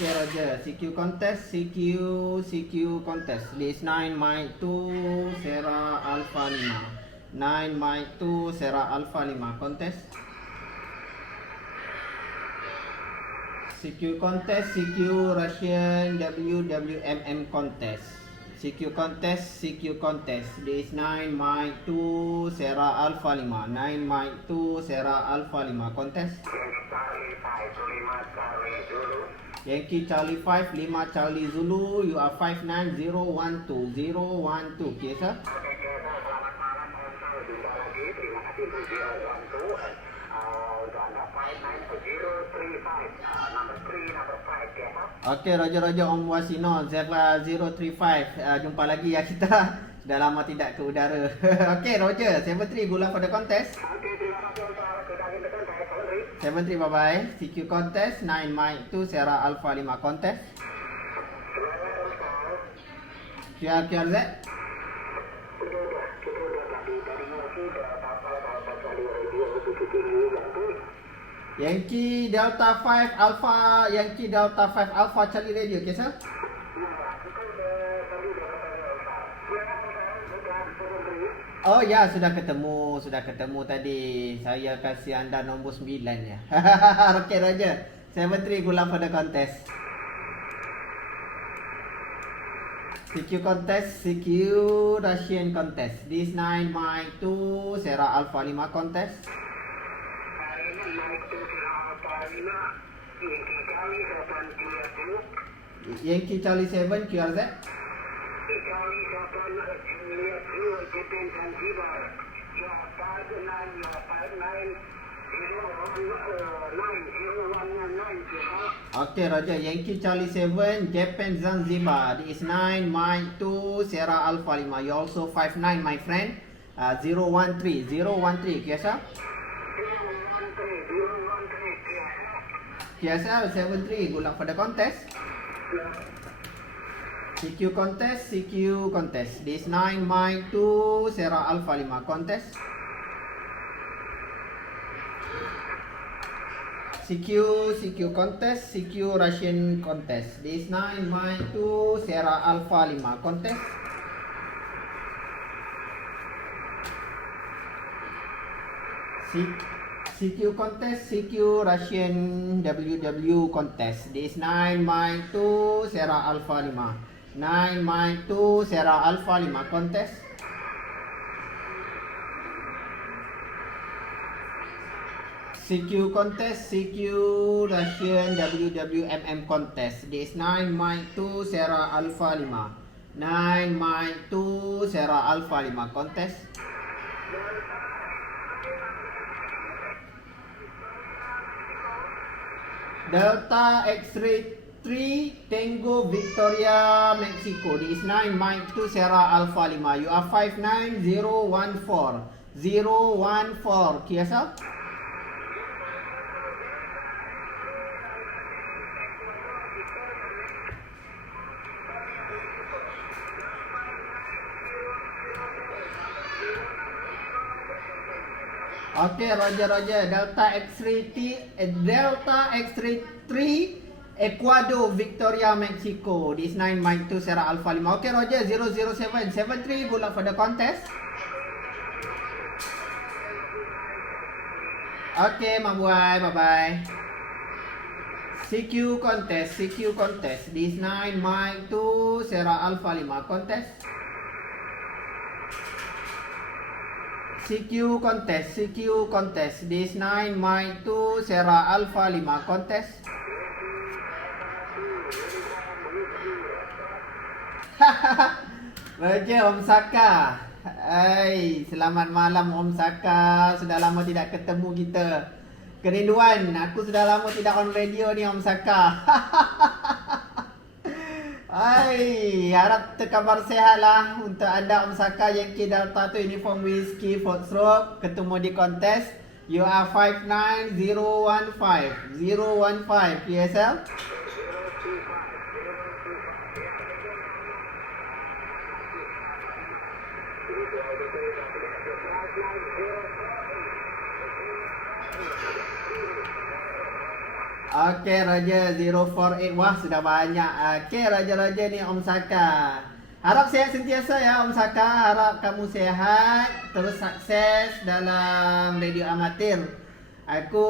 Okay, Roger. CQ contest, CQ contest. List 9, Mike 2, Sarah Alpha 5. 9, Mike 2, Sarah Alpha 5. Contest. CQ contest, CQ Russian WWMM contest. CQ contest, CQ contest. List 9, Mike 2, Sarah Alpha 5. 9, Mike 2, Sarah Alpha 5. Contest. Yankee Charlie 5, 5 Charlie Zulu, you are 59012, 012, okay sir? Selamat malam, Om Sal. Jumpa lagi. Terima kasih untuk 012. Untuk Anda 59035. Number 3, number 5, ya Pak. Okay, Roger Om Wasino, Zebra 035. Jumpa lagi ya kita. Sudah lama tidak ke udara. Okay, Roger, 73, good luck for the contest. Oke, terima kasih Om Sal. Kita akan tekan saya 73, bye-bye. CQ contest, 9 Mike 2, Sarah Alpha 5 contest. Selamat Om Sal. QRZ. Udah. Kita udah tadi ngopi udah apa tadi radio itu tinggi ganti. Yankee Delta 5 Alpha, Yankee Delta 5 Alpha Charlie Radio, okay sir? Nah, kita udah tadi udah ketemu Om Sal. Silakan Om Sal. Udah beri. Oh ya, sudah ketemu tadi. Saya kasih anda nombor 9 ya. Okay, Roger. 73, good luck for the contest. CQ contest, CQ Russian contest. This 9 Mike 2, Sarah Alpha 5 contest. Hari ini naik ke Alpha 5. Yankee Charlie 7 Yankee Charlie 7, QRZ. Charlie 7 Juliet Zero Japan Zanzibar. Ya 59 ya 59 019 ya. Okay, Roger. Yankee Charlie 7, Japan Zanzibar. This is 9 Mike 2, Sarah Alpha 5. You also 59, my friend. 013, okay sir? 013 KSL 73, good luck for the contest. CQ contest, CQ contest. This 9 Mike 2, Sarah Alpha 5 contest. CQ contest, CQ Russian contest. This 9 Mike 2, Sarah Alpha 5 contest. CQ contest, CQ Russian WW contest. This 9 Mike 2, Sarah Alpha 5. 9 Mike 2, Sarah Alpha 5 contest. CQ contest, CQ Russian WWMM contest. This 9 Mike 2, Sarah Alpha 5. 9 Mike 2, Sarah Alpha 5 contest. Delta X-ray 3 Tango Victoria Mexico. This is 9 Mike 2 Sarah Alpha 5. You are 59014. 014. KSL? Okay, Roger. Delta X-ray 3 Ecuador Victoria Mexico. This 9 Mike 2 Sarah Alpha 5. Okay, Roger. 007 73. Good luck for the contest. Okay, mabuhay. Bye-bye. CQ contest. This 9 Mike 2 Sarah Alpha 5 contest. CQ contest. This 9 Mike 2 Sarah Alpha 5 contest. Roger Om Saka. Hai, selamat malam Om Saka. Sudah lama tidak ketemu kita. Kerinduan, aku sudah lama tidak on radio ni Om Saka. Hai, harap terkabar sehat lah untuk anda Om Saka Yankee Delta tu uniform whiskey Fort Stroke. Ketemu di kontes. You are 59015. 015 PSL. Okey, Roger 048. Wah, sudah banyak. Okey, Roger ni Om Saka. Harap sehat sentiasa ya Om Saka. Harap kamu sehat, terus sukses dalam radio amatir. Aku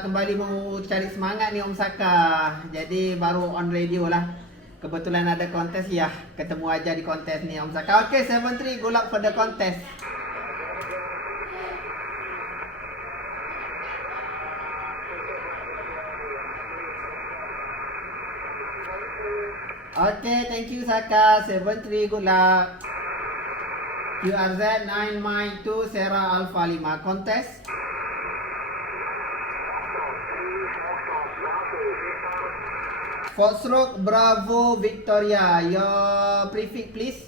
kembali mau cari semangat ni Om Saka. Jadi baru on radio lah. Kebetulan ada kontes ya. Ketemu aja di kontes ni Om Saka. Okey, 73, good luck for the contest. Okay, thank you Saka. 73, good luck. QRZ 9 Mike 2 Sierra Alpha 5 contest. Foxtrot Bravo Victoria. Your prefix please.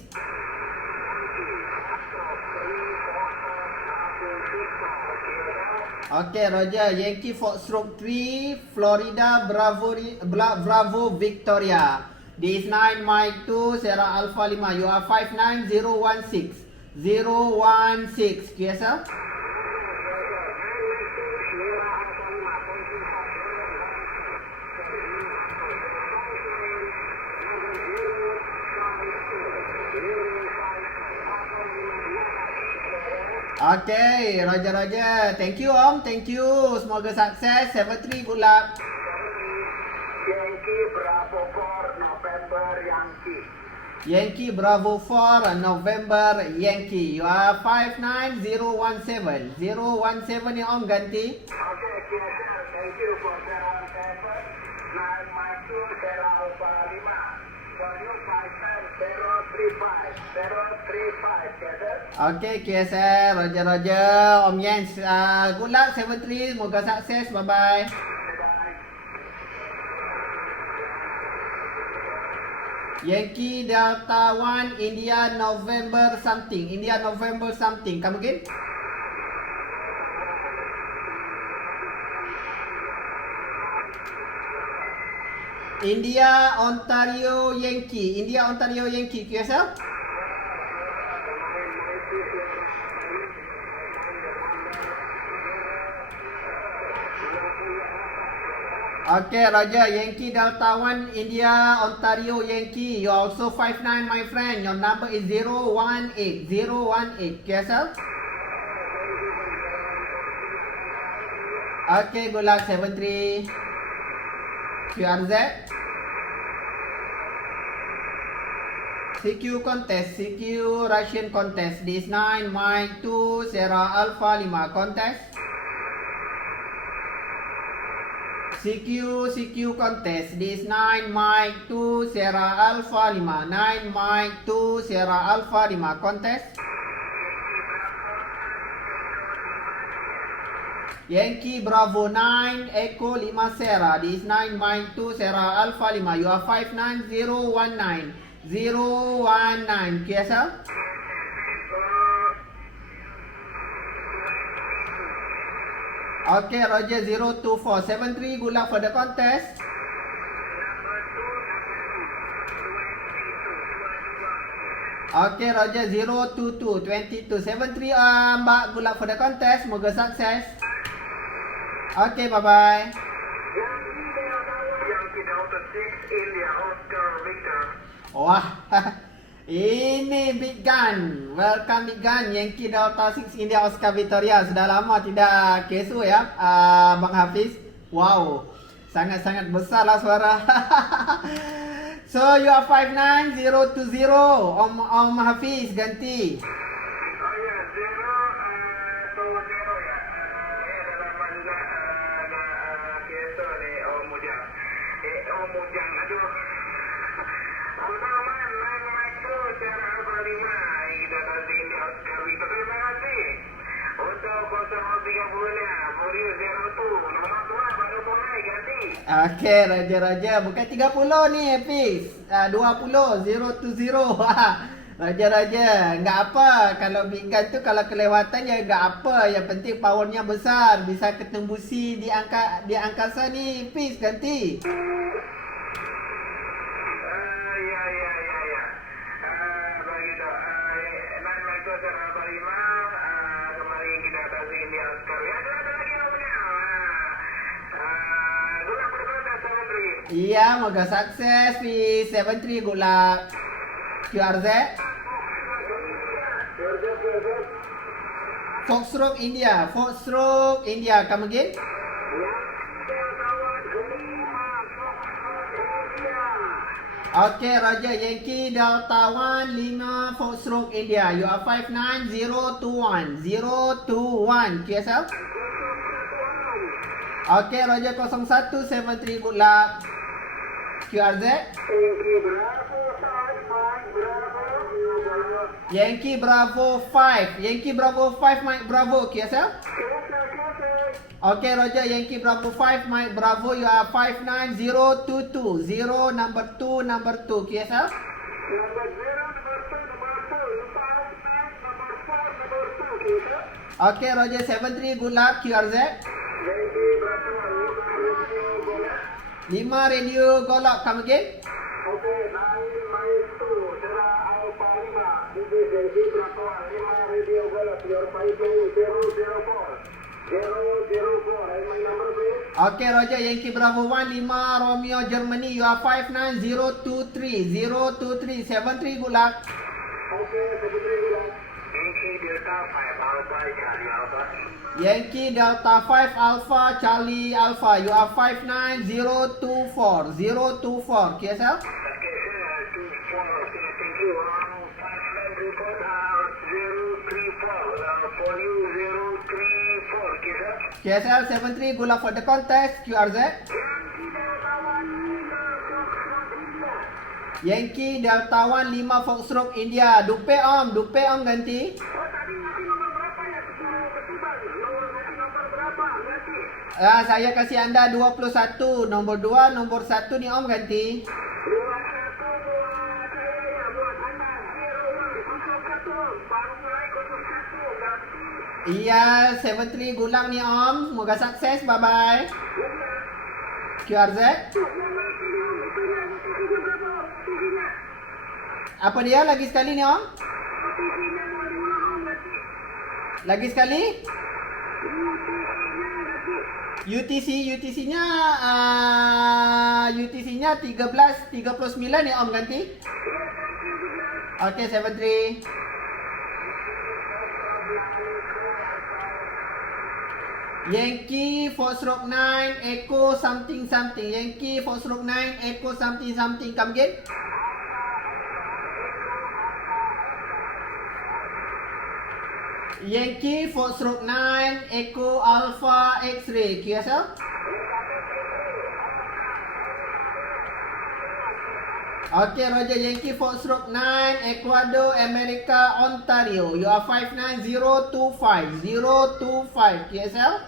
Okay, Roger. Yankee Foxtrot 3 Florida Bravo Victoria. This is 9 Mike 2 Sierra Alpha 5. You are 59016. 016. QSL? Okay, Roger. Thank you Om, thank you. Semoga sukses. 73, good luck. Yankee Bravo 4 November Yankee. Yankee Bravo 4 November Yankee. You are 59017. 017 ni Om ganti. Okay, QSL, thank you for 017. 9 Mike 2 Sierra Alpha 5. For you 59035. 035, QSL. Okay, QSL, Roger. Om Jens, good luck 73. Semoga sukses. Bye-bye. Yankee Delta 1 India November something. Come again? India Ontario Yankee. QSL? Okay, Roger. Yankee Delta 1 India Ontario Yankee. You are also 59, my friend. Your number is 018. QSL? Okay, good luck 73. QRZ? CQ contest. CQ Russian contest. This 9 Mike 2 Sierra Alpha 5 contest. CQ contest. This 9 Mike 2 Sierra Alpha 5. 9 Mike 2 Sierra Alpha 5 contest. Yankee Bravo 9 Echo 5 Sierra. This 9 Mike 2 Sierra Alpha 5. You are 59019. 019. QSL? Okay, Roger 024. 73, good luck for the contest. Okay, Roger 022. 22. 73, Mbak, good luck for the contest. Semoga sukses. Okay, bye-bye. Yankee Delta 6 India Oscar Victor. Wah, ini Big Gun. Welcome Big Gun. Yankee Delta 6 India Oscar Victoria. Sudah lama tidak kesu ya, Bang Hafiz. Wow, sangat-sangat besar lah suara. So you are 59020. Om Hafiz ganti. Oh ya, 020 ya. Dalam juga keso ni Om Mujang. Om Mujang, aduh. Aman, Mike tu cara berlima. Kita tadi ini Oscar Victor. Terima kasih. Untuk 030-nya, Borio 02. Nomor 2 baru mulai ganti. Okay, Raja. Bukan 30 ni Hafiz. 20, 020. Raja. Enggak apa. Kalau Big Gun tu kalau kelewatan ya enggak apa. Yang penting powernya besar. Bisa ketembusi di angkasa ni Hafiz ganti. Begitu. Nan Mike Sierra Alpha 5. Kemarin kita atasi ini Oscar. Ya, ada lagi nomornya. Iya, moga sukses please. 73 good luck. QRZ. Foxtrot India. Foxtrot India. Come again. Okay, Roger. Yankee Delta 15 Foxtrot India. You are 59021. 021. QSL. Okay, Roger 0173. Good luck. QRZ. Yankee Bravo 5. Yankee Bravo 5 Mike Bravo. QSL. Okay, Roger. Yankee Bravo 5 Mike Bravo. You are 59022. 0 number 2 number 2. QSL. Okay, Roger 73. Good luck. QRZ. 5 radio golok. Come again. Okay, Roger. Yankee Bravo 15 Romeo Germany. You are 59023. 023. 73. Good luck. Yankee Delta 5 Alpha Charlie Alpha. You are 59024. 024. QSL. QSL 73. Good luck for the contest. QRZ. Yankee Delta 15 Foxtrot India. Dupe om ganti. Saya kasih anda 21. Nombor 2, nombor 1 ni om ganti. Iya, 73 gulang ni om. Semoga sukses. Bye bye. QRZ. Apa dia lagi sekali ni om? Lagi sekali? UTC-nya 13.39 ni om ganti. Okay, 73. Yankee Foxtrot 9 Echo something something. Yankee Foxtrot 9 Echo something something. Come again. Yankee Foxtrot 9 Echo Alpha X-ray. QSL. Okay, Roger. Yankee Foxtrot 9 Ecuador America Ontario. You are 59025. 025. QSL.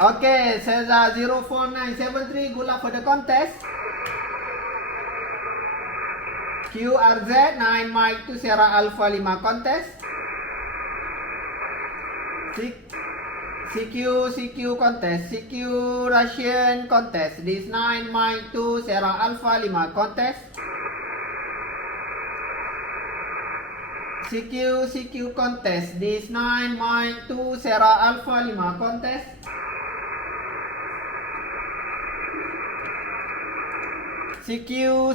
Okay, Cesar 04973. Good luck for the contest. QRZ 9 Mike 2 Sierra Alpha 5 contest. CQ contest. CQ Russian contest. This 9 Mike 2 Sierra Alpha 5 contest. CQ contest. This 9 Mike 2 Sierra Alpha 5 contest. CQ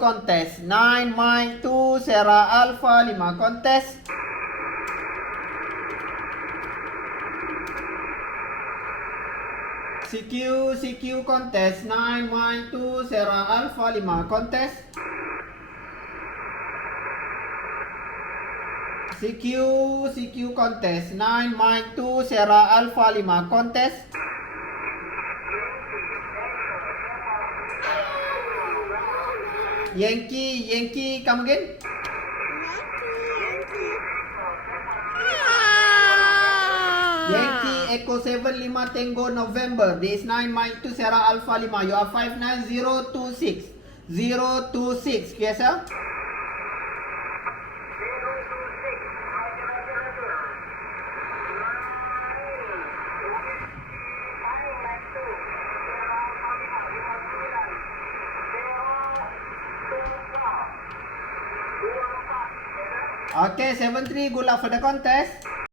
contest. 9 Mike 2 Sierra Alpha 5 contest. CQ contest. 9 Mike 2 Sierra Alpha 5 contest. CQ contest. 9 Mike 2 Sierra Alpha 5 contest. Yankee, come again. Yankee Echo 75 Tango November. This 9 Mike 2 Sierra Alpha 5. You are 59026. 026. QSL. Okay, 73. Good luck for the contest.